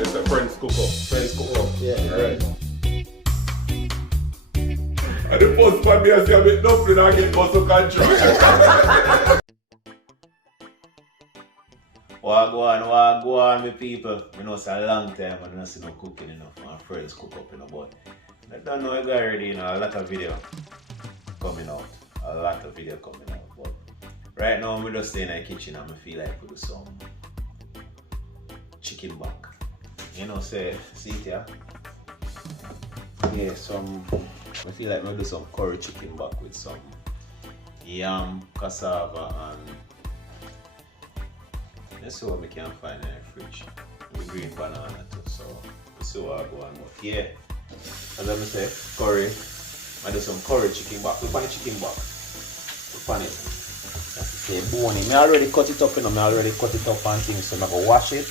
It's a friend's cook up. Friend's cook up. Yeah. Alright. And the first one me I say a bit dumpling and get muscle control. Wagwan, me people. I know it's a long time I don't see no cooking enough. My friends cook up, but I don't know already, a lot of video coming out. But right now I'm just staying in the kitchen and I feel like we do some chicken back. See it here? Yeah, I feel like we do some curry chicken back with some yam, cassava and let's see what we can find in the fridge. We green banana too, so let's see what I go on. But yeah, as I say, curry. I do some curry chicken back. Look on the chicken back. Look on it. That's the bone. I already cut it up, I already cut it up and things, so I'm going to wash it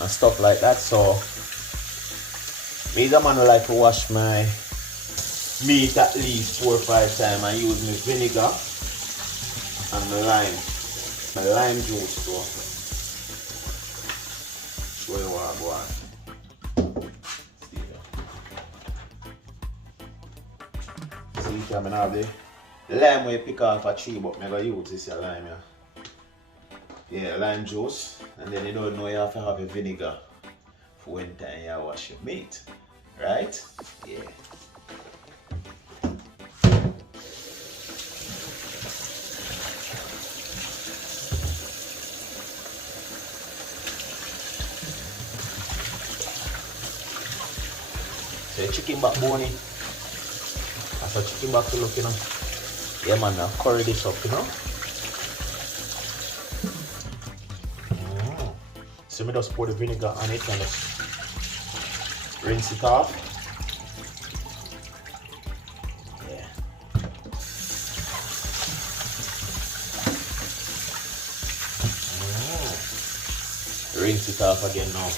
and stuff like that. So, me the man who like to wash my meat at least 4 or 5 times. I use my vinegar and my lime. My lime juice, so show you what I go on. See, I'm have the lime we pick off a tree, but I'm going to use this lime here. Yeah, lime juice, and then you don't know you have to have a vinegar for when time you wash your meat, right? Yeah. So the chicken back bone, that's how chicken back to look, Yeah man, now curry this up, So me just pour the vinegar on it and just rinse it off. Yeah. Rinse it off again now.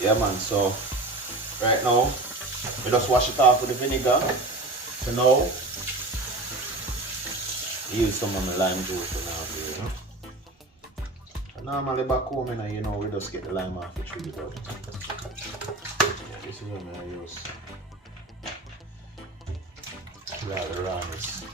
Yeah man, so right now we just wash it off with the vinegar. So now use some of my lime juice for now, And normally back home, we just get the lime off the tree, but yeah, this is what I use. Rather rawness.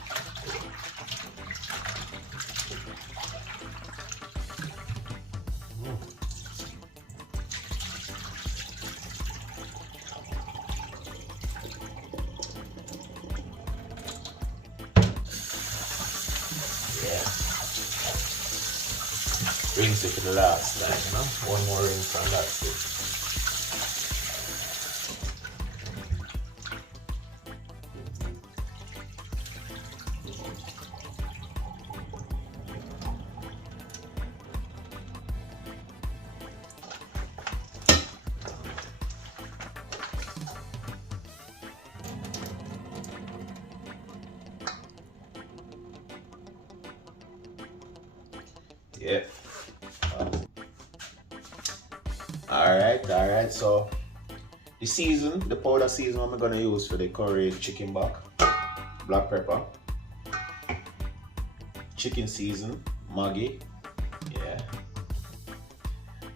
Rinse it for the last time, One more rinse and that's it. Yeah. Alright, so the powder season I'm gonna use for the curry chicken back, black pepper, chicken season, Maggi, yeah,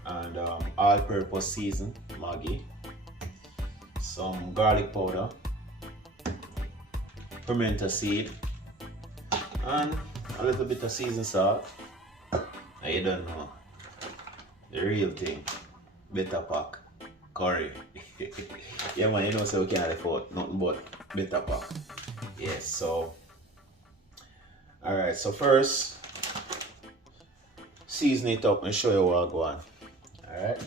and all-purpose season, Maggi, some garlic powder, pimento seed, and a little bit of seasoned salt. I don't know. The real thing. Better pack. Curry. Yeah man, so we can't afford nothing but better pack. Yes, so alright, so first season it up and show you what I go on. Alright.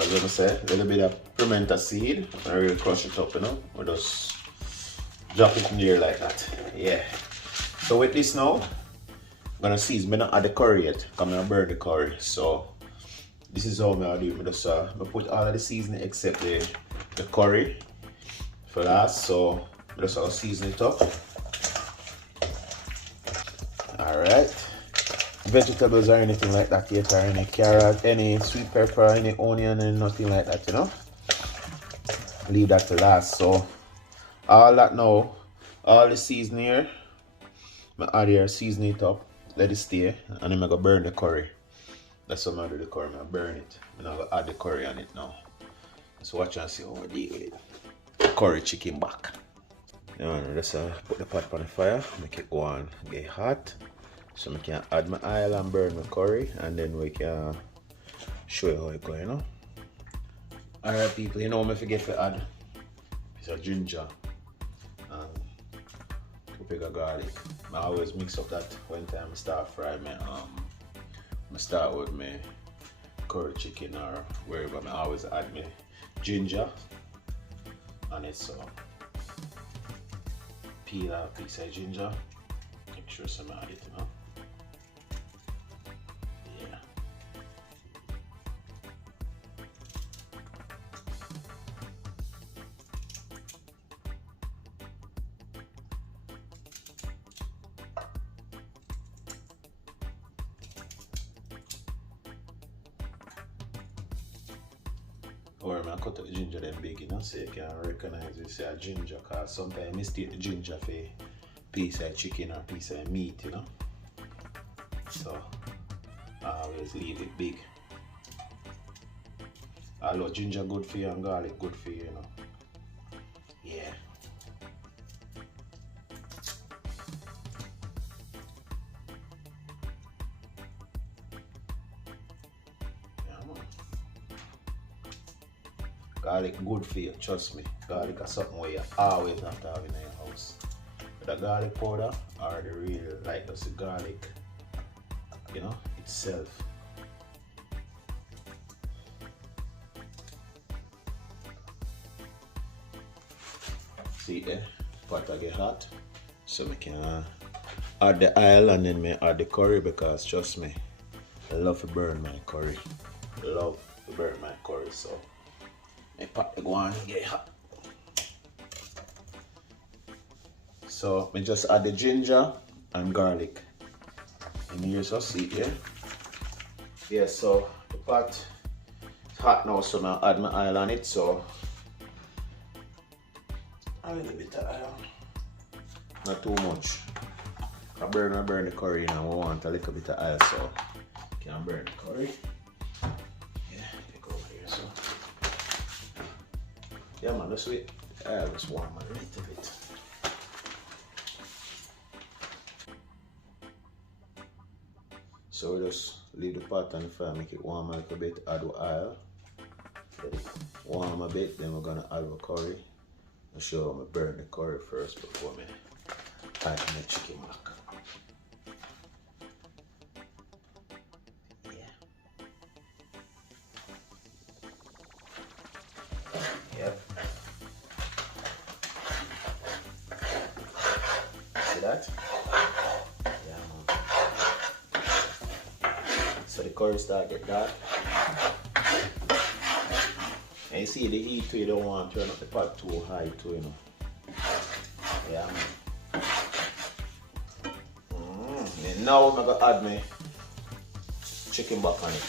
as I say, a little bit of pimento seed. I really crush it up, you know. We just drop it in there like that. Yeah. So with this now, I'm gonna season. I'm not add the curry yet. I'm gonna burn the curry. So this is how I do it. I just I put all of the seasoning except the curry for last. So I just season it up. Alright. Vegetables or anything like that yet, or any carrot, any sweet pepper, any onion, and nothing like that, you know. Leave that to last. So all that now, all the seasoning here, I add here, season it up, let it stay, and then I'm gonna burn the curry. That's what I'm gonna do the curry. I'm gonna burn it. And I'm gonna add the curry on it now. So watch and see how I deal with it. Curry chicken back. Now let's put the pot on the fire, make it go on, get hot. So I can add my oil and burn my curry, and then we can show you how it goes, you know. Alright people, you know I forget to add a piece of ginger and 2 peg of garlic. I always mix up that when time I start fry my I start with my curry chicken or wherever. I always add my ginger on it, so peel a piece of ginger, make sure some add it, you know. Yeah. Or I cut the ginger then big, you know, so you can recognize it, say a ginger, because sometimes I mistake the ginger for a piece of chicken or piece of meat, you know. So I always leave it big. Although ginger good for you and garlic good for you, you know. Yeah. Garlic good for you, trust me. Garlic is something where you always have to have in your house. The garlic powder or the real, like just the garlic, you know, itself. See there, pot get hot, so I can add the oil and then I add the curry, because trust me, I love to burn my curry. Love to burn my curry, so I pot the go on get hot. So I just add the ginger and garlic in here, so see it here. Yeah, so the pot is hot now, so I add my oil on it, so a little bit of oil, not too much. I burn the curry and I want a little bit of oil, so I can burn the curry. Yeah, take over here, so. Yeah man, let's wait. The oil is warm a little bit. So we just leave the pot on the fire, make it warm a little bit, add the oil. Let it warm a bit, then we're gonna add the curry. I'll show you how I burn the curry first before I add my chicken back. Yeah. Yep. See that? Yeah, man. So the curry start get dark. And you see the heat too, you don't want to turn up the pot too high too, you know. Yeah, man. And now I'm gonna add my chicken back on it.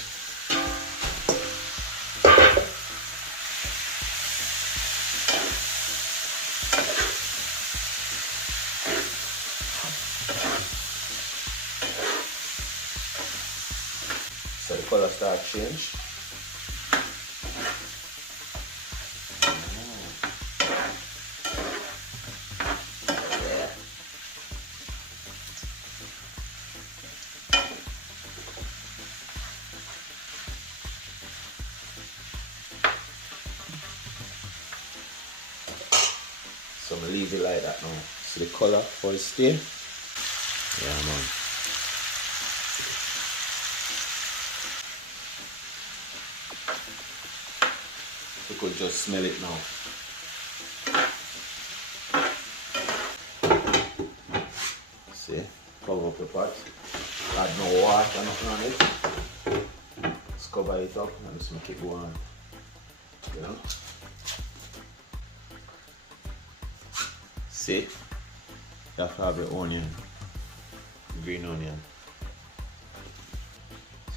So the color starts change. So I'm gonna leave it like that now. See the color for it stay? Yeah, man. You could just smell it now. See, cover up the pot. Add no water, nothing on it. Just cover it up and just make it go on. You know? See, you have to have your onion, green onion.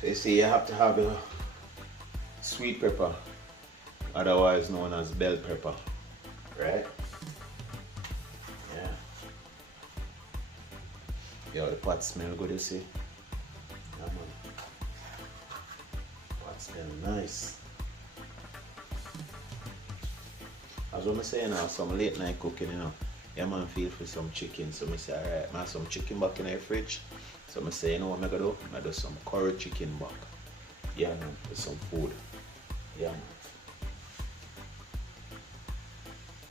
So you see, you have to have your sweet pepper, otherwise known as bell pepper, right? Yeah. Yo, the pot smell good, you see? Yeah, man. Pot smell nice. As what I say now, some late night cooking, you know. Yeah, man, feel for some chicken. So I say, alright, I have some chicken back in the fridge. So I say, you know what I'm gonna do? I do some curry chicken back. Yeah, man, with some food. Yeah, man.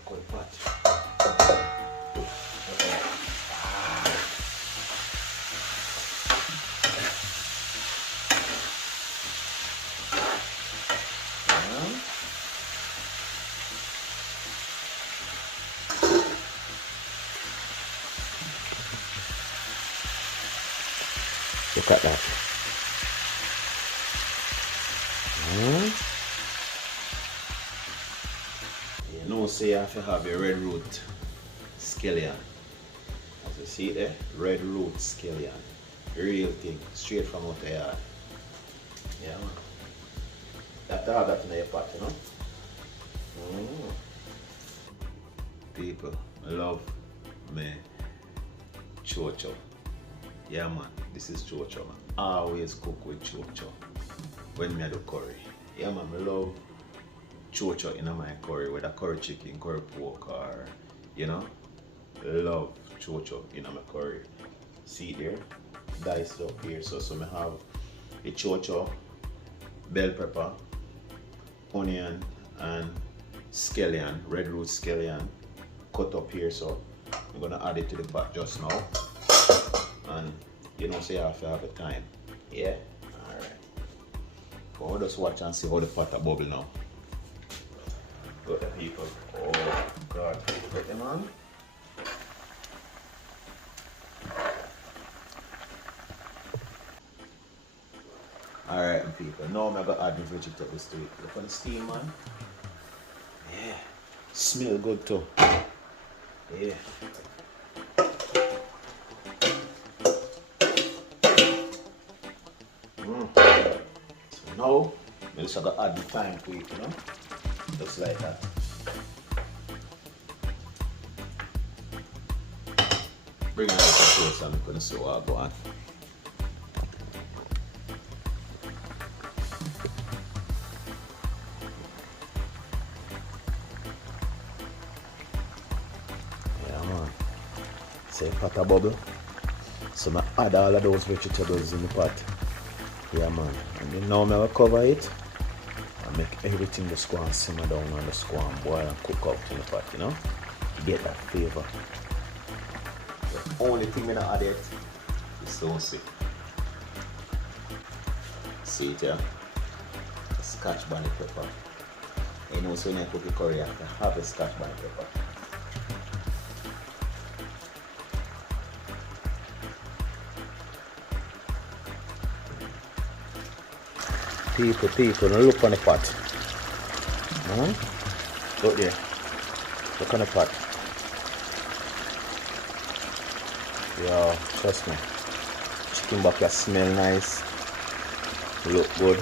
Good pot. Look at that. You know, say you have to have your red root scallion. As you see there, red root scallion. Real thing, straight from out the yard. Yeah, man. You have to have that in your pot, you know? People love me chocho. Yeah, man, this is chocho, man. I always cook with chocho when I do curry. Yeah, man, I love chocho in my curry, whether curry chicken, curry pork, or, you know, love chocho in my curry. See there, diced up here. So I have the chocho, bell pepper, onion, and scallion, red root scallion, cut up here. So I'm gonna add it to the pot just now. And you know, so you have to have a time. Yeah? Alright. We'll just watch and see how the pot bubble now. Got the people. Oh God. Put them on. Alright, people. Now I'm gonna add the vegetables to it. Look on the steam, man. Yeah. Smell good too. Yeah. So now, I just gotta add the thyme to it, you know? Just like that. Bring it out close and I'm gonna see what I go on. Yeah, man. Say pot a bubble. So I add all of those vegetables in the pot. Yeah, man. And then now I'm going to cover it and make everything just go and simmer down and just go and boil and cook out in the pot, you know? To get that flavor. The only thing I'm going to add it is sauce. See it here? Scotch bonnet pepper. You know, so when you cook the curry, you have to have a scotch bonnet pepper. People, now look on the pot. Look there. Look on the pot. Yeah, trust me. Chicken back here smell nice. Look good.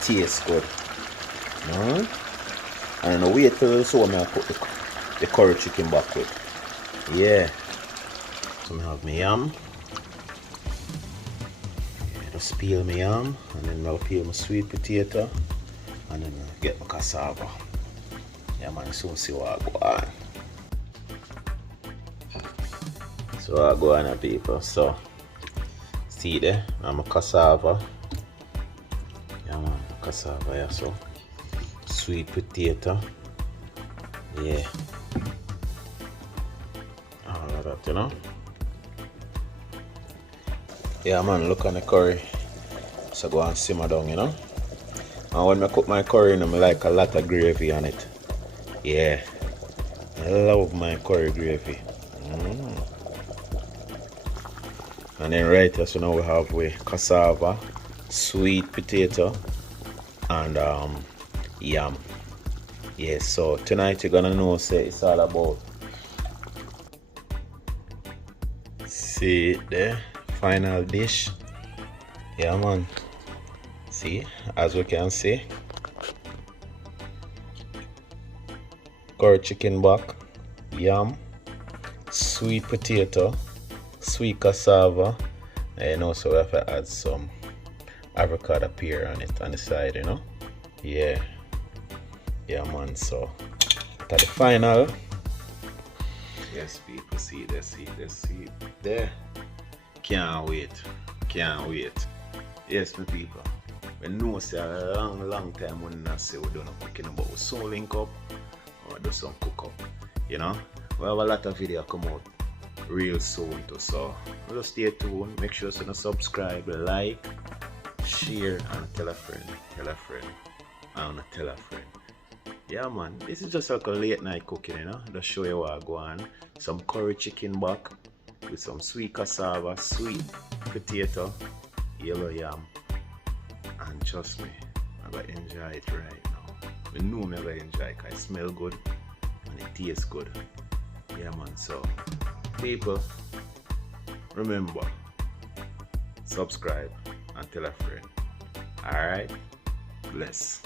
Taste good. And I wait till so I put the curry chicken back with. Yeah. So I have my yam. Just peel my yam, and then I'll peel my sweet potato, and then I'll get my cassava. Yeah, man, soon see what I go on. So I go on, people. So, see there, I'm a cassava. Yeah, man, cassava, yeah, so. Sweet potato. Yeah. All of that, you know. Yeah, man, look on the curry. So go and simmer down, you know. And when I cook my curry, I like a lot of gravy on it. Yeah. I love my curry gravy. And then right here, so now we have cassava, sweet potato, and yam. Yeah, so tonight you're gonna know, say it's all about. See it there, final dish. Yeah, man. See, as we can see, curry chicken back, yam, sweet potato, sweet cassava, and also we have to add some avocado pear on it on the side, you know. Yeah, man. So at the final, yes, people, see this, see there. Can't wait. Yes, my people. We know say a long time we not say we don't cooking, but we soon link up or do some cook up. You know, we have a lot of video come out real soon too. So just stay tuned. Make sure to subscribe, like, share, and tell a friend, and tell a friend. Yeah, man, this is just like a late night cooking, you know. Just show you what I go on. Some curry chicken back with some sweet cassava, sweet potato, yellow yam. And trust me, I'm gonna enjoy it right now. I know I'm gonna enjoy it because it smells good and it tastes good. Yeah, man. So, people, remember, subscribe and tell a friend. Alright? Bless.